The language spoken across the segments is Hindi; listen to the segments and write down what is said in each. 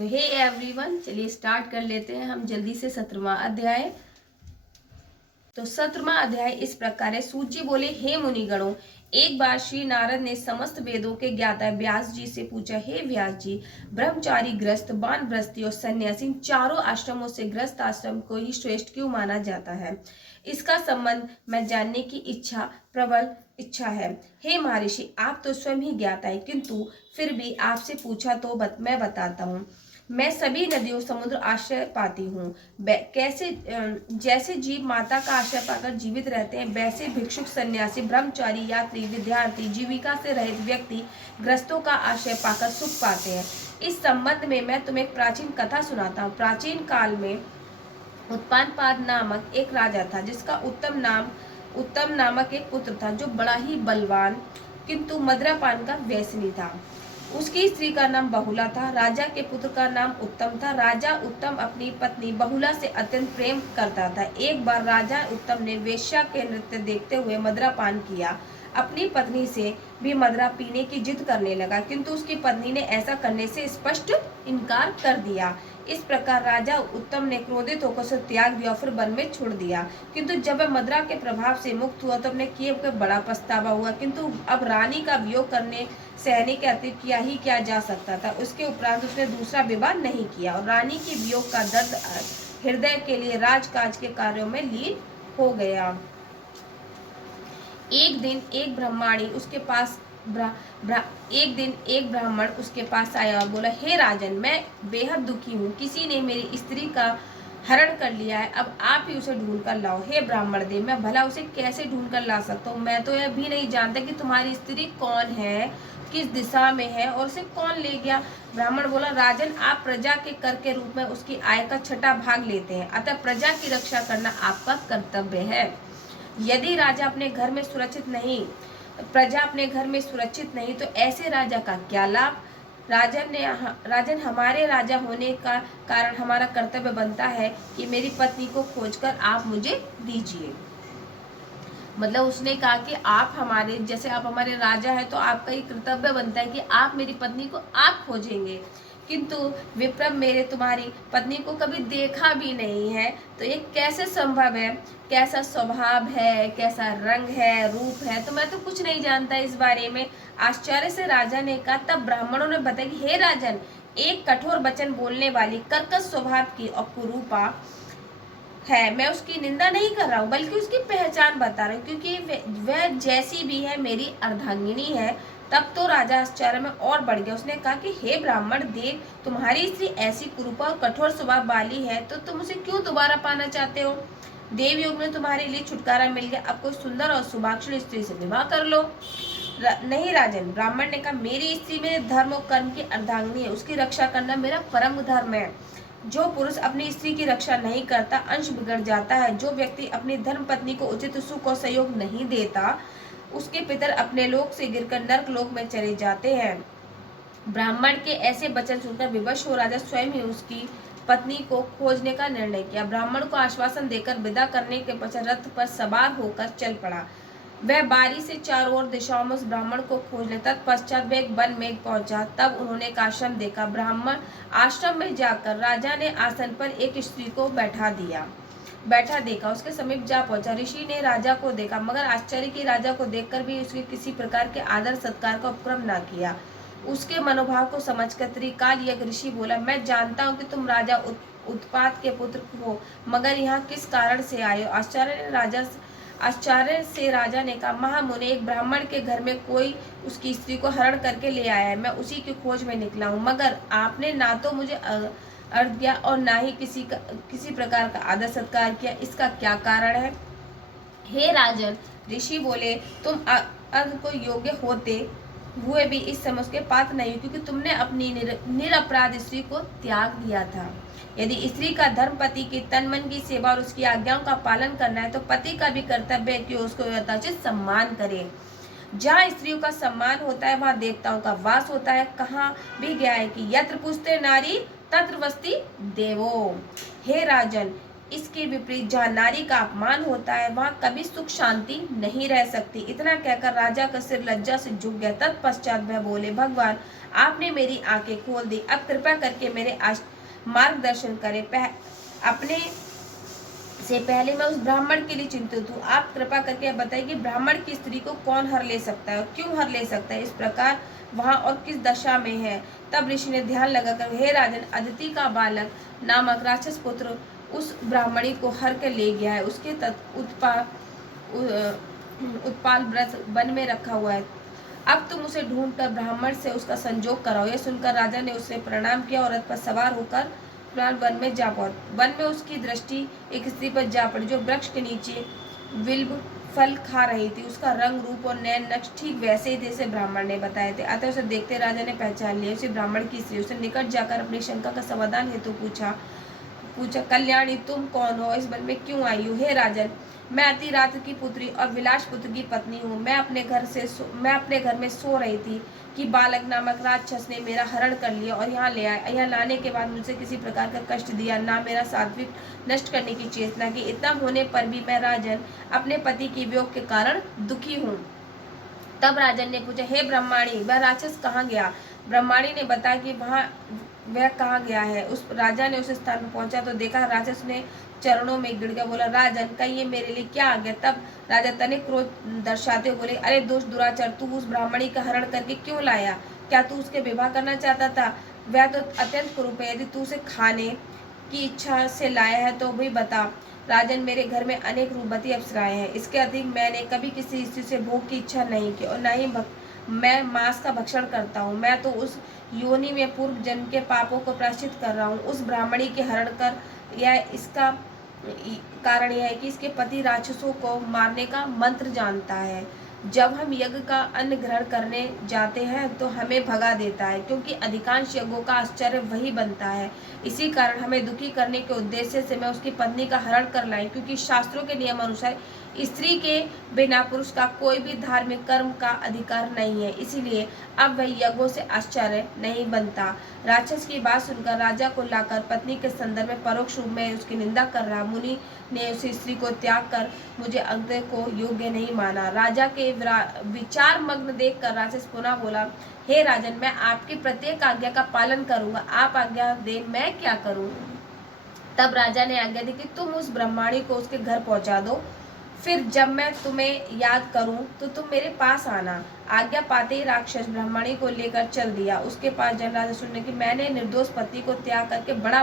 हे एवरीवन, चलिए स्टार्ट कर लेते हैं हम जल्दी से 17वां अध्याय। तो 17वां अध्याय इस प्रकार है। सूत जी बोले, हे मुनिगणों, एक बार श्री नारद ने समस्त वेदों के ज्ञाता व्यास जी से पूछा, हे व्यास जी, ब्रह्मचारी, ग्रस्त, वानप्रस्थी और सन्यासी चारों आश्रमों से ग्रस्त आश्रम को ही श्रेष्ठ क्यों माना जाता है? इसका संबंध मैं जानने की प्रबल इच्छा है। हे महर्षि, आप तो स्वयं ही ज्ञाता है, किंतु फिर भी आपसे पूछा तो मैं बताता हूँ। मैं सभी नदियों समुद्र आश्रय पाती हूँ। कैसे जैसे जीव माता का आश्रय पाकर जीवित रहते हैं, वैसे भिक्षुक, सन्यासी, ब्रह्मचारी, यात्री, विद्यार्थी, जीविका से रहित व्यक्ति ग्रस्तों का आश्रय पाकर सुख पाते हैं। इस संबंध में मैं तुम्हें एक प्राचीन कथा सुनाता हूँ। प्राचीन काल में उत्तानपाद नामक एक राजा था, जिसका उत्तम नामक एक पुत्र था, जो बड़ा ही बलवान किंतु मदिरापान का व्यसनी था। उसकी स्त्री का नाम बहुला था। राजा के पुत्र का नाम उत्तम था। राजा उत्तम अपनी पत्नी बहुला से अत्यंत प्रेम करता था। एक बार राजा उत्तम ने वेश्या के नृत्य देखते हुए मदिरापान किया। अपनी पत्नी से भी मदिरा पीने की जिद करने लगा, किंतु उसकी पत्नी ने ऐसा करने से स्पष्ट इनकार कर दिया। इस प्रकार राजा उत्तम ने क्रोधित होकर उसे त्याग दिया और फिर वन में छोड़ दिया। किंतु जब वह मदिरा के प्रभाव से मुक्त हुआ तो अपने किए हुए बड़ा पछतावा हुआ, किंतु अब रानी का वियोग करने सहने के अतिरिक्त किया ही क्या जा सकता था। उसके उपरांत उसने दूसरा विवाह नहीं किया और रानी के वियोग का दर्द हृदय के लिए राजकाज के कार्यों में लीन हो गया। एक दिन एक ब्राह्मण उसके पास आया और बोला, हे राजन, मैं बेहद दुखी हूँ। किसी ने मेरी स्त्री का हरण कर लिया है। अब आप ही उसे ढूंढ कर लाओ। हे ब्राह्मण देव, मैं भला उसे कैसे ढूंढ कर ला सकता हूँ? मैं तो यह भी नहीं जानता कि तुम्हारी स्त्री कौन है, किस दिशा में है और उसे कौन ले गया। ब्राह्मण बोला, राजन, आप प्रजा के कर के रूप में उसकी आय का 6वां भाग लेते हैं, अतः प्रजा की रक्षा करना आपका कर्तव्य है। यदि प्रजा अपने घर में सुरक्षित नहीं, तो ऐसे राजा का क्या लाभ? राजन, हमारे राजा होने का कारण हमारा कर्तव्य बनता है कि मेरी पत्नी को खोजकर आप मुझे दीजिए। मतलब उसने कहा कि आप हमारे राजा है, तो आपका ये कर्तव्य बनता है कि आप मेरी पत्नी को आप खोजेंगे। किंतु विप्रम, मेरे तुम्हारी पत्नी को कभी देखा भी नहीं है, तो ये कैसे संभव है? कैसा स्वभाव है, कैसा रंग है, रूप है, तो मैं तो कुछ नहीं जानता इस बारे में। आश्चर्य से राजा ने कहा। तब ब्राह्मणों ने बताया कि हे राजन, एक कठोर वचन बोलने वाली, कर्कश स्वभाव की और कुरूपा है। मैं उसकी निंदा नहीं कर रहा हूँ, बल्कि उसकी पहचान बता रहा हूँ, क्योंकि वह जैसी भी है मेरी अर्धांगिनी है। तब तो राजा आश्चर्य में और बढ़ गया। उसने कहा कि हे ब्राह्मण देव, तुम्हारी स्त्री ऐसी कुरूपा और कठोर स्वभाव वाली है, तो तुम उसे क्यों दोबारा पाना चाहते हो? देव योग में तुम्हारे लिए छुटकारा मिल गया। अब कोई सुंदर और सुभाषित स्त्री से विवाह कर लो। नहीं राजन, ब्राह्मण ने कहा, मेरी स्त्री मेरे धर्म और कर्म की अर्धांगिनी है। उसकी रक्षा करना मेरा परम धर्म है। जो पुरुष अपनी स्त्री की रक्षा नहीं करता, अंश बिगड़ जाता है। जो व्यक्ति अपनी धर्म पत्नी को उचित सुख और सहयोग नहीं देता, उसके पितर अपने लोक से गिरकर नरक लोक में चले जाते हैं। ब्राह्मण के ऐसे वचन सुनकर विवश हो राजा स्वयं ही उसकी पत्नी को खोजने का निर्णय किया। ब्राह्मण को आश्वासन देकर विदा करने के पश्चात रथ पर सवार होकर चल पड़ा। वह बारी से चारों ओर दिशाओं में उस ब्राह्मण को खोजने, तत्पश्चात वह एक वन में पहुंचा। तब उन्होंने एक आश्रम देखा। ब्राह्मण आश्रम में जाकर राजा ने आसन पर एक स्त्री को बैठा देखा। उसके समीप जा पहुंचा। ऋषि ने राजा को देखा, मगर आश्चर्य की राजा को देखकर भी उसके किसी प्रकार के आदर सत्कार का उपक्रम न किया। उसके मनोभाव को समझकर त्रिकाल यज्ञ ऋषि बोला, मैं जानता हूँ कि तुम राजा उत्पात के पुत्र हो, मगर यहाँ किस कारण से आए हो? आश्चर्य से राजा ने कहा, महामुनि, एक ब्राह्मण के घर में कोई उसकी स्त्री को हरण करके ले आया है। मैं उसी की खोज में निकला हूँ, मगर आपने ना तो मुझे अर्घ दिया और ना ही किसी प्रकार का आदर सत्कार किया। इसका क्या कारण है? हे राजन, ऋषि बोले, तुम अर्घ को योग्य होते हुए भी इस समय उसके पात्र नहीं हो, क्योंकि तुमने अपनी निरपराध स्त्री को त्याग दिया था। यदि स्त्री का धर्म पति की तन मन की सेवा और उसकी आज्ञाओं का पालन करना है, तो पति का भी कर्तव्य है कि उसको यथोचित सम्मान करे। जहाँ स्त्रियों का सम्मान होता है, वहाँ देवताओं का वास होता है। कहाँ भी गया है कि यत्र पुष्टे नारी तत्र वसति देवो। हे राजन, इसके विपरीत जहाँ नारी का अपमान होता है वहाँ कभी सुख शांति नहीं रह सकती। इतना कहकर राजा का सिर लज्जा से झुक गया। तत्पश्चात वह बोले, भगवान आपने मेरी आंखें खोल दी, अब कृपा करके मेरे मार्गदर्शन करें। अपने से पहले मैं उस ब्राह्मण के लिए चिंतित हूँ। आप कृपा करके बताइए कि ब्राह्मण की स्त्री को कौन हर ले सकता है और क्यों हर ले सकता है, इस प्रकार वहाँ और किस दशा में है। तब ऋषि ने ध्यान लगाकर, हे राजन, अदिति का बालक नामक राक्षस पुत्र उस ब्राह्मणी को हर कर ले गया है। उसके उत्पाल व्रत वन में रखा हुआ है। अब तुम उसे ढूंढकर ब्राह्मण से उसका संजोग कराओ। यह सुनकर राजा ने उसे प्रणाम किया और रथ पर सवार होकर वन में जा पहुंचा। वन में उसकी दृष्टि एक स्त्री पर जा पड़ी जो वृक्ष के नीचे बिल्व फल खा रही थी। उसका रंग, रूप और नयन नक्श ठीक वैसे ही जैसे ब्राह्मण ने बताए थे। अतः उसे देखते राजा ने पहचान लिया उसे ब्राह्मण की स्त्री। उसे निकट जाकर अपनी शंका का समाधान हेतु पूछा, कल्याणी तुम कौन हो, इस वन में क्यों आई हो? हे राजन, मैं अतिरात्र की पुत्री और विलास पुत्र की पत्नी हूँ। मैं अपने घर में सो रही थी कि बालक नामक राक्षस ने मेरा हरण कर लिया और यहाँ ले आया। यहाँ लाने के बाद मुझे किसी प्रकार का कष्ट दिया, ना मेरा सात्विक नष्ट करने की चेतना की। इतना होने पर भी मैं राजन अपने पति के वियोग के कारण दुखी हूँ। तब राजन ने पूछा, हे ब्रह्माणी, वह राक्षस कहाँ गया? ब्रह्माणी ने बताया कि वह कहाँ गया है। उस राजा ने उस स्थान पर पहुंचा तो देखा राक्षस ने चरणों में गिर गया। बोला, राजन, कहिए मेरे लिए क्या आ गया? तब राजा तनिक क्रोध दर्शाते हुए बोले, अरे दोस्त दुराचार, तू उस ब्राह्मणी का हरण करके क्यों लाया? क्या तू उसके विवाह करना चाहता था? वह तो अत्यंत कुरूप है। यदि तू उसे खाने की इच्छा से लाया है तो भी बता। राजन, मेरे घर में अनेक रूपवती अप्सराएं हैं। इसके अधिक मैंने कभी किसी स्त्री से भोग की इच्छा नहीं की और न ही मैं मांस का भक्षण करता हूँ। मैं तो उस योनि में पूर्व जन्म के पापों को प्रायश्चित कर रहा हूँ। उस ब्राह्मणी के हरण कर यह इसका कारण यह है कि इसके पति राक्षसों को मारने का मंत्र जानता है। जब हम यज्ञ का अन्न ग्रहण करने जाते हैं तो हमें भगा देता है, क्योंकि अधिकांश यज्ञों का आश्चर्य वही बनता है। इसी कारण हमें दुखी करने के उद्देश्य से मैं उसकी पत्नी का हरण कर लाई, क्योंकि शास्त्रों के नियम अनुसार स्त्री के बिना पुरुष का कोई भी धार्मिक कर्म का अधिकार नहीं है। इसीलिए अब वह यज्ञों से आश्चर्य नहीं बनता। राक्षस की बात सुनकर राजा को लाकर पत्नी के संदर्भ में परोक्ष रूप में उसकी निंदा कर रहा मुनि ने उस स्त्री को त्याग कर मुझे अग्नि को योग्य नहीं माना। राजा के विचार मग्न देख कर राक्षस पुनः बोला, हे राजन, मैं आपकी प्रत्येक आज्ञा का पालन करूंगा। आप आज्ञा दे, मैं क्या करूं? तब राजा ने आज्ञा दी कि तुम उस ब्रह्माणी को उसके घर पहुंचा दो, फिर जब मैं तुम्हें याद करूं तो तुम मेरे पास आना। आज्ञा पाते ही राक्षस ब्रह्मणी को लेकर चल दिया। उसके पास जनराजा सुनने कि मैंने निर्दोष पति को त्याग करके बड़ा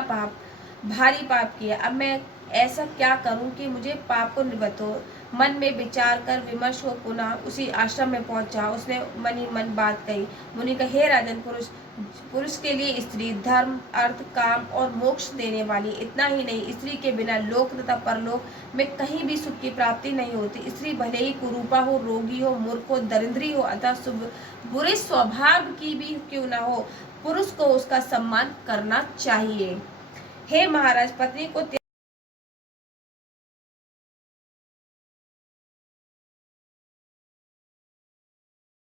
भारी पाप किया। अब मैं ऐसा क्या करूं कि मुझे पाप को निवृत्त हो। मन में विचार कर विमर्श हो पुनः उसी आश्रम में पहुंचा। उसने मन ही मन बात कही। मुनि का, हे राजन, पुरुष के लिए स्त्री धर्म, अर्थ, काम और मोक्ष देने वाली। इतना ही नहीं, स्त्री के बिना लोक तथा परलोक में कहीं भी सुख की प्राप्ति नहीं होती। स्त्री भले ही कुरूपा हो, रोगी हो, मूर्ख हो, दरिद्री हो अथवा बुरे स्वभाव की भी क्यों ना हो, पुरुष को उसका सम्मान करना चाहिए। हे महाराज, पत्नी को